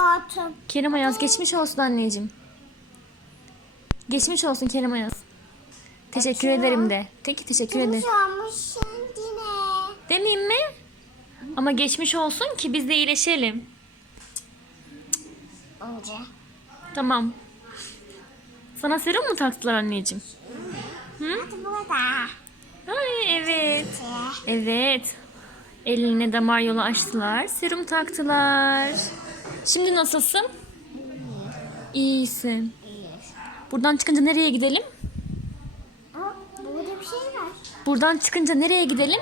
Hatım. Kerim Ayaz geçmiş olsun anneciğim. Geçmiş olsun Kerim Ayaz. Teşekkür Açıyor. ederim de. Peki teşekkür ederim. Demeyeyim mi? Ama geçmiş olsun ki biz de iyileşelim. Önce. Tamam. Sana serum mu taktılar anneciğim? Hadi burada. Ay evet. Evet. Eline damar yolu açtılar. Serum taktılar. Şimdi nasılsın? İyisin. Buradan çıkınca nereye gidelim? Aa, burada bir şey var. Buradan çıkınca nereye gidelim?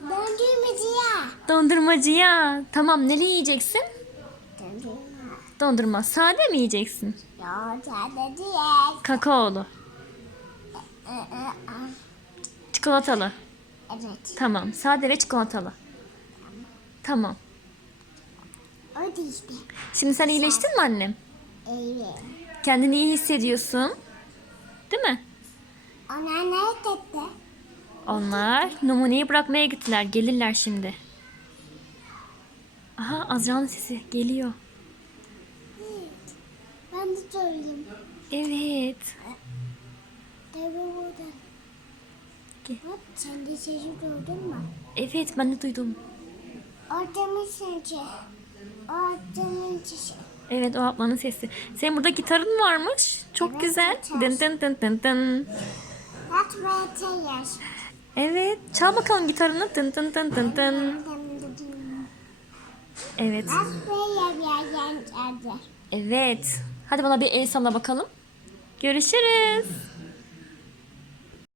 Döndürmeciye. Dondurmacıya. Tamam ne yiyeceksin? Döndürme. Dondurma. Sade mi yiyeceksin? Ya sen değil. Kakaolu. Ee, e, aa. Çikolatalı. Evet. Tamam. Sade ve çikolatalı. Tamam. O işte. Şimdi sen iyileştin mi annem? Evet. Kendini iyi hissediyorsun. Değil mi? Ona ne dedi? Onlar numuneyi bırakmaya gittiler. Gelirler şimdi. Aha Azra'nın sesi geliyor. Ben de söyleyeyim. Evet. Tabii burada. Bak sen de sesi duydun mu? Evet ben de duydum. Ortamın sesi. Ortamın sesi. Evet o ablanın sesi. Senin burada gitarın varmış. Çok Evet, güzel. Dın dın dın dın dın. Evet. Çal bakalım gitarını. Dın dın dın dın dın. Evet. Evet. Hadi bana bir el salla bakalım. Görüşürüz.